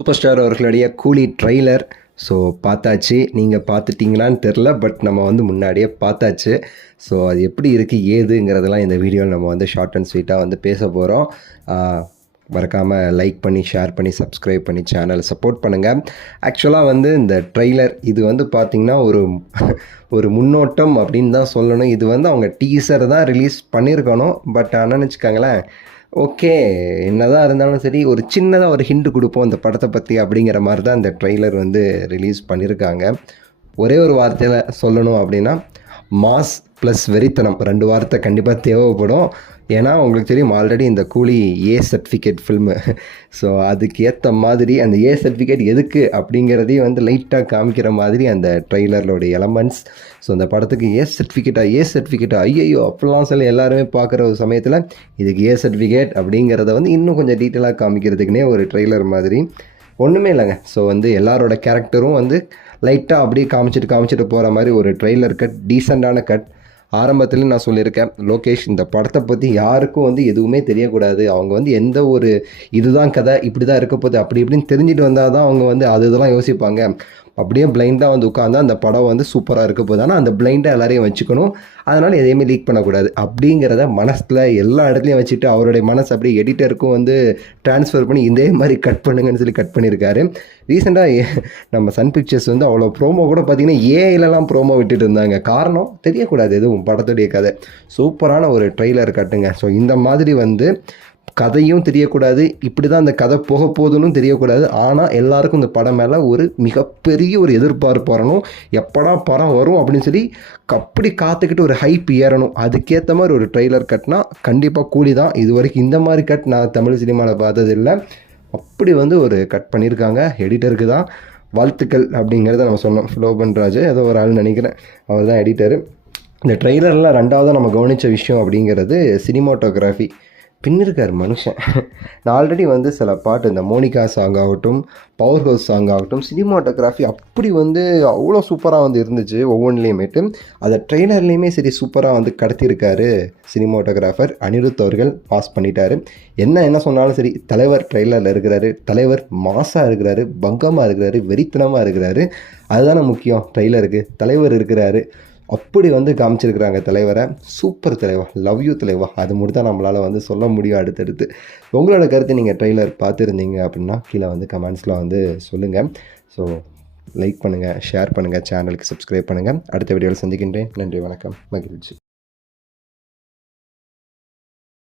Super star அவர்களுடைய கூலி trailer. So பார்த்தாச்சு. நீங்கள் பார்த்துட்டீங்களான்னு தெரில. பட் நம்ம வந்து முன்னாடியே பார்த்தாச்சு. ஸோ அது எப்படி இருக்குது ஏதுங்கிறதெல்லாம் இந்த வீடியோவில் நம்ம வந்து ஷார்ட் அண்ட் ஸ்வீட்டாக வந்து பேச போகிறோம். மறக்காமல் லைக் பண்ணி ஷேர் பண்ணி சப்ஸ்கிரைப் பண்ணி சேனலை சப்போர்ட் பண்ணுங்கள். ஆக்சுவலாக வந்து இந்த ட்ரெய்லர் இது வந்து பார்த்திங்கன்னா ஒரு முன்னோட்டம் அப்படின்னு தான் சொல்லணும். இது வந்து அவங்க டீசர் தான் ரிலீஸ் பண்ணியிருக்கணும். பட் ஆனால் வச்சுக்கோங்களேன், ஓகே, என்னதான் இருந்தாலும் சரி, ஒரு சின்னதாக ஒரு ஹிண்ட் கொடுப்போம் இந்த படத்தை பற்றி அப்படிங்கிற மாதிரி தான் இந்த ட்ரெய்லர் வந்து ரிலீஸ் பண்ணியிருக்காங்க. ஒரே ஒரு வார்த்தையில் சொல்லணும் அப்படின்னா, மாஸ் ப்ளஸ் வெறித்தனம் 2 வார்த்தை கண்டிப்பாக தேவைப்படும். ஏன்னா உங்களுக்கு தெரியும், ஆல்ரெடி இந்த கூலி ஏ சர்டிஃபிகேட் ஃபில்மு. ஸோ அதுக்கு ஏற்ற மாதிரி அந்த ஏ சர்டிஃபிகேட் எதுக்கு அப்படிங்கிறதையும் வந்து லைட்டாக காமிக்கிற மாதிரி அந்த ட்ரெய்லரோட எலமெண்ட்ஸ். ஸோ அந்த படத்துக்கு ஏ சர்டிஃபிகேட்டா ஐயோ அப்படிலாம் சொல்லி எல்லாருமே பார்க்குற ஒரு சமயத்தில் இதுக்கு ஏ சர்டிஃபிகேட் அப்படிங்கிறத வந்து இன்னும் கொஞ்சம் டீட்டெயிலாக காமிக்கிறதுக்குனே ஒரு ட்ரெய்லர் மாதிரி ஒன்றுமே இல்லைங்க. ஸோ வந்து எல்லாரோட கேரக்டரும் வந்து லைட்டாக அப்படியே காமிச்சிட்டு போகிற மாதிரி ஒரு ட்ரெய்லர் கட், டீசெண்டான கட். ஆரம்பத்துலேயும் நான் சொல்லியிருக்கேன், லோகேஷ் இந்த படத்தை பற்றி யாருக்கும் வந்து எதுவுமே தெரியக்கூடாது. அவங்க வந்து எந்த ஒரு இதுதான் கதை, இப்படி தான் இருக்க போகுது அப்படி இப்படின்னு தெரிஞ்சுட்டு வந்தால் தான் அவங்க வந்து அது இதெல்லாம் யோசிப்பாங்க. அப்படியே பிளைண்டாக வந்து உட்காந்தா அந்த படம் வந்து சூப்பராக இருக்க போகுது. ஆனால் அந்த பிளைண்டாக எல்லாரையும் வச்சுக்கணும், அதனால் எதையுமே லீக் பண்ணக்கூடாது அப்படிங்கிறத மனசில் எல்லா இடத்துலையும் வச்சுட்டு அவருடைய மனசு அப்படியே எடிட்டருக்கும் வந்து ட்ரான்ஸ்ஃபர் பண்ணி இதே மாதிரி கட் பண்ணுங்கன்னு சொல்லி கட் பண்ணியிருக்காரு. ரீசெண்டாக நம்ம சன் பிக்சர்ஸ் வந்து அவ்வளோ ப்ரோமோ கூட பார்த்திங்கன்னா ஏஐலலாம் ப்ரோமோ விட்டுட்டு இருந்தாங்க. காரணம் தெரியக்கூடாது எதுவும் படத்துடைய கதை. சூப்பரான ஒரு ட்ரெய்லர் கட்டுங்க. ஸோ இந்த மாதிரி வந்து கதையும் தெரியக்கூடாது, இப்படி தான் அந்த கதை போக போகுதுன்னு தெரியக்கூடாது. ஆனால் எல்லாருக்கும் இந்த படம் மேலே ஒரு மிகப்பெரிய ஒரு எதிர்பார்ப்பு வரணும். எப்படா படம் வரும் அப்படின்னு சொல்லி அப்படி காத்துக்கிட்டு ஒரு ஹைப் ஏறணும். அதுக்கேற்ற மாதிரி ஒரு ட்ரெய்லர் கட்னா கண்டிப்பாக கூலி தான். இது வரைக்கும் இந்த மாதிரி கட் நான் தமிழ் சினிமாவில் பார்த்ததில்லை. அப்படி வந்து ஒரு கட் பண்ணியிருக்காங்க. எடிட்டருக்கு தான் வாழ்த்துக்கள் அப்படிங்கிறத நம்ம சொன்னோம். ஃப்ளோபன் ராஜ் ஏதோ ஒரு ஆள் நினைக்கிறேன், அவர் தான் எடிட்டரு. இந்த ட்ரெய்லரில் ரெண்டாவதாக நம்ம கவனித்த விஷயம் அப்படிங்கிறது சினிமாட்டோகிராஃபி. பின்னிருக்கார் மனுஷன். நான் ஆல்ரெடி வந்து சில பாட்டு, இந்த மோனிகா சாங் ஆகட்டும், பவர் ஹவுஸ் சாங் ஆகட்டும், சினிமாட்டோகிராஃபி அப்படி வந்து அவ்வளோ சூப்பராக வந்து இருந்துச்சு ஒவ்வொன்றிலையுமேட்டு. அதை ட்ரெய்லர்லேயுமே சரி சூப்பராக வந்து கடத்தியிருக்காரு சினிமாட்டோகிராஃபர் அனிருத் அவர்கள். பாஸ் பண்ணிட்டாரு. என்ன சொன்னாலும் சரி, தலைவர் ட்ரெய்லரில் இருக்கிறாரு, தலைவர் மாஸாக இருக்கிறாரு, பங்கமாக இருக்கிறாரு, வெறித்தனமாக இருக்கிறாரு. அதுதானே முக்கியம் ட்ரெய்லருக்கு. தலைவர் இருக்கிறாரு, அப்படி வந்து காமிச்சிருக்கிறாங்க தலைவரை. சூப்பர் தலைவா, லவ் யூ தலைவா. அது மட்டும் தான் நம்மளால் வந்து சொல்ல முடியும். அடுத்தடுத்து உங்களோட கருத்து நீங்கள் ட்ரெய்லர் பார்த்துருந்தீங்க அப்படின்னா கீழே வந்து கமெண்ட்ஸில் வந்து சொல்லுங்கள். ஸோ லைக் பண்ணுங்கள், ஷேர் பண்ணுங்கள், சேனலுக்கு சப்ஸ்கிரைப் பண்ணுங்கள். அடுத்த வீடியோவில் சந்திக்கின்றேன். நன்றி, வணக்கம், மகிழ்ச்சி.